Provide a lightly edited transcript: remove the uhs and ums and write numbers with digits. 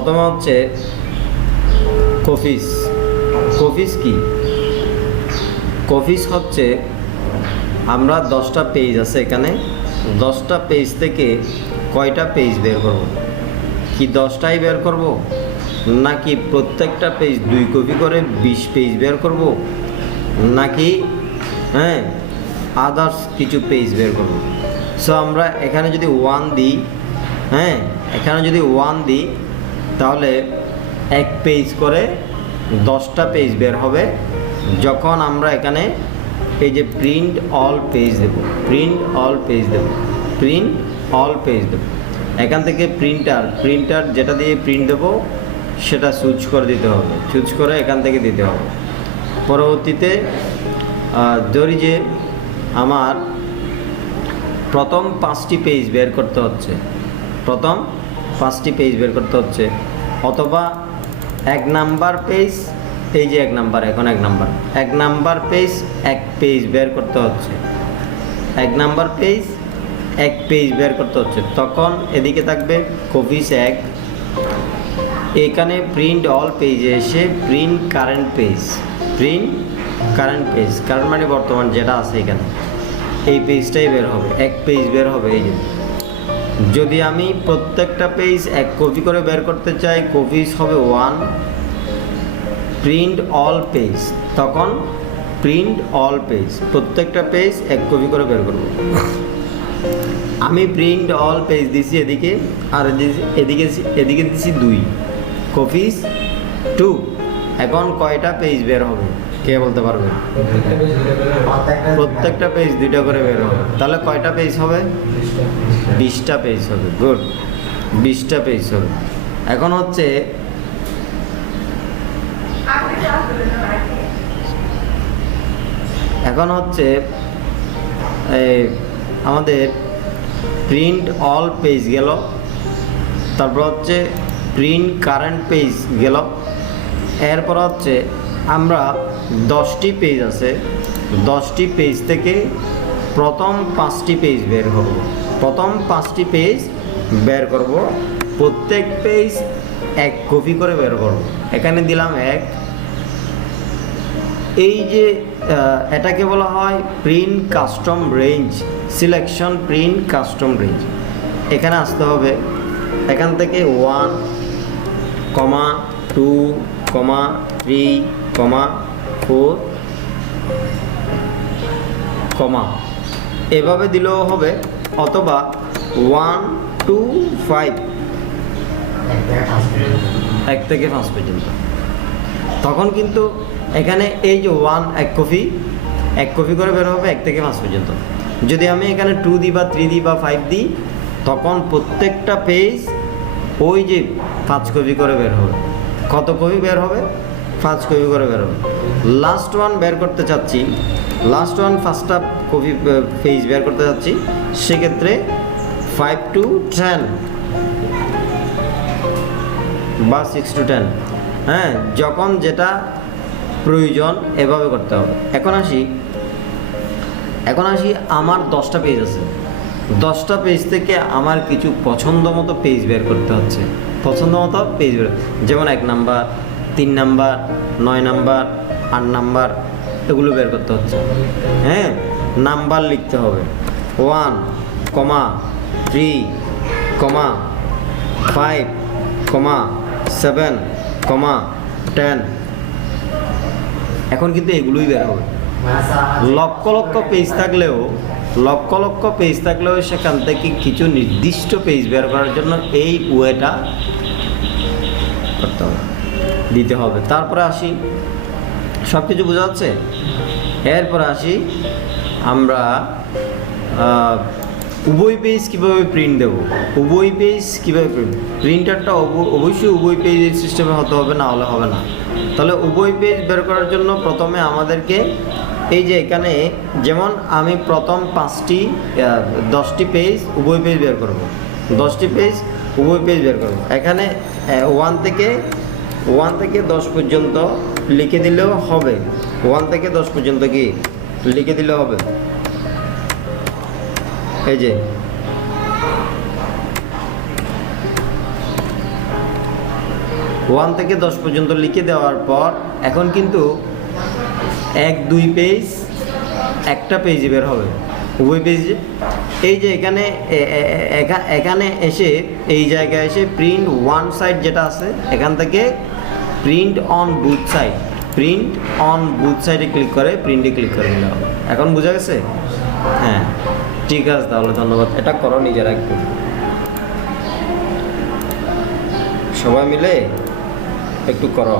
প্রথমে হচ্ছে coffees. Coffees কি? কফিস হচ্ছে আমরা 10টা পেজ আছে এখানে, 10টা পেজ থেকে কয়টা পেজ বের করব? কি 10টাই বের করব, নাকি প্রত্যেকটা পেজ 2 কপি করে 20 পেজ বের করব, নাকি আদার্স কিছু পেজ বের করব? সো আমরা এখানে যদি 1 দিই, এখানে যদি 1 দিই তাহলে 1 পেজ করে 10টা পেজ বের হবে। যখন আমরা এখানে এই যে প্রিন্ট অল পেজ দেব, প্রিন্ট অল পেজ দেব, প্রিন্ট অল পেজ দেব, এখান থেকে প্রিন্টার যেটা দিয়ে প্রিন্ট দেবো সেটা চুজ করে দিতে হবে, চুজ করে এখান থেকে দিতে হবে। পরবর্তীতে ধরি যে আমার প্রথম 5টি পেজ বের করতে হচ্ছে, প্রথম 5টি পেজ বের করতে হচ্ছে, অথবা 1 নাম্বার পেজ, এই যে 1 নাম্বার, এখন 1 নাম্বার পেজ 1 পেজ বের করতে হচ্ছে, 1 নাম্বার পেজ 1 পেজ বের করতে হচ্ছে। তখন এদিকে থাকবে কপিস 1, এখানে প্রিন্ট অল পেজে এসে print current page, print current page, current মানে বর্তমান যেটা আছে এখানে, এই পেজটাই বের হবে, 1 পেজ বের হবে। এই যে যদি আমি প্রত্যেকটা পেজ 1 কপি করে বের করতে চাই, কপিস হবে 1, প্রিন্ট অল পেজ, তখন প্রিন্ট অল পেজ, প্রত্যেকটা পেজ 1 কপি করে বের করব। আমি প্রিন্ট অল পেজ দিছি এদিকে, আর এদিকে দিছি 2, কপিস 2। এখন কয়টা পেজ বের হবে কে বলতে পারবে? প্রত্যেকটা পেজ 2টা করে বের হবে। তাহলে কয়টা পেজ হবে? 20টা পেজ হবে। গুড, 20টা পেজ হবে। এখন হচ্ছে আমাদের প্রিন্ট অল পেজ গেল, তারপর হচ্ছে প্রিন্ট কারেন্ট পেজ গেল, এরপর হচ্ছে আমরা 10টি পেজ আছে, 10টি পেজ থেকে প্রথম 5টি পেজ বের করব, প্রথম 5টি পেজ বের করব, প্রত্যেক পেজ 1 কপি করে বের করব। এখানে দিলাম 1। এই যে এটাকে বলা হয় print custom range, selection print custom range. এখানে আসতে হবে, এখান থেকে 1, 2, 3, 4, এভাবে দিলেও হবে, অথবা 1, 2, 5, 1 থেকে 5 পর্যন্ত। তখন কিন্তু এখানে এই যে 1 কপি করে বের হবে 1 থেকে 5 পর্যন্ত। যদি আমি এখানে 2 দিই বা 3 দিই বা 5 দিই, তখন প্রত্যেকটা পেজ ওই যে 5 কপি করে বের হবে। কত কপি বের হবে? 5 কপি করে বের হবে। লাস্ট 1 বের করতে চাচ্ছি, লাস্ট 1 5টা কপি পেজ বের করতে চাচ্ছি, সেক্ষেত্রে 5 to 10 বা 6 to 10, যখন যেটা প্রয়োজন এভাবে করতে হবে। এখন আসি আমার 10টা পেজ আছে, 10টা পেজ থেকে আমার কিছু পছন্দ মতো পেজ বের করতে হচ্ছে, পছন্দ মতো পেজ বের, যেমন 1 নাম্বার, 3 নাম্বার, 9 নাম্বার, 8 নাম্বার, এগুলো বের করতে হচ্ছে। নাম্বার লিখতে হবে 1, 3, 5, 7, 10। এখন কিন্তু এগুলোই বের হবে। লক্ষ লক্ষ পেজ থাকলেও সেখান থেকে কিছু নির্দিষ্ট পেজ বের করার জন্য এই ওয়েটা করতে হবে, দিতে হবে। তারপরে আসি, সব কিছু বোঝা যাচ্ছে? এরপরে আসি আমরা উভয় পেজ কীভাবে প্রিন্ট দেব, উভয় পেজ কীভাবে প্রিন্টারটা অবশ্যই উভয় পেজের সিস্টেমে হতে হবে, না হলে হবে না। তাহলে উভয় পেজ বের করার জন্য প্রথমে আমাদেরকে এই যে এখানে, যেমন আমি প্রথম 10টি পেজ উভয় পেজ বের করব, 10টি পেজ উভয় পেজ বের করব। এখানে 1 থেকে 10 পর্যন্ত লিখে দিলেও হবে, 1 থেকে 10 পর্যন্ত কি লিখে দিলে হবে। এই যে 1 থেকে 10 পর্যন্ত লিখে দেওয়ার পর এখন কিন্তু 1-2 পেজ একটা পেজে বের হবে, উভয় পেজে। এই যে এখানে এখানে এসে এই জায়গায় এসে প্রিন্ট ওয়ান সাইড যেটা আছে, এখান থেকে print on booth side, print on booth সাইডে ক্লিক করে প্রিন্টে ক্লিক করে নিতে হবে। এখন বোঝা গেছে? হ্যাঁ, ঠিক আছে, তাহলে ধন্যবাদ। এটা করো নিজেরা একটু, সবাই মিলে একটু করো।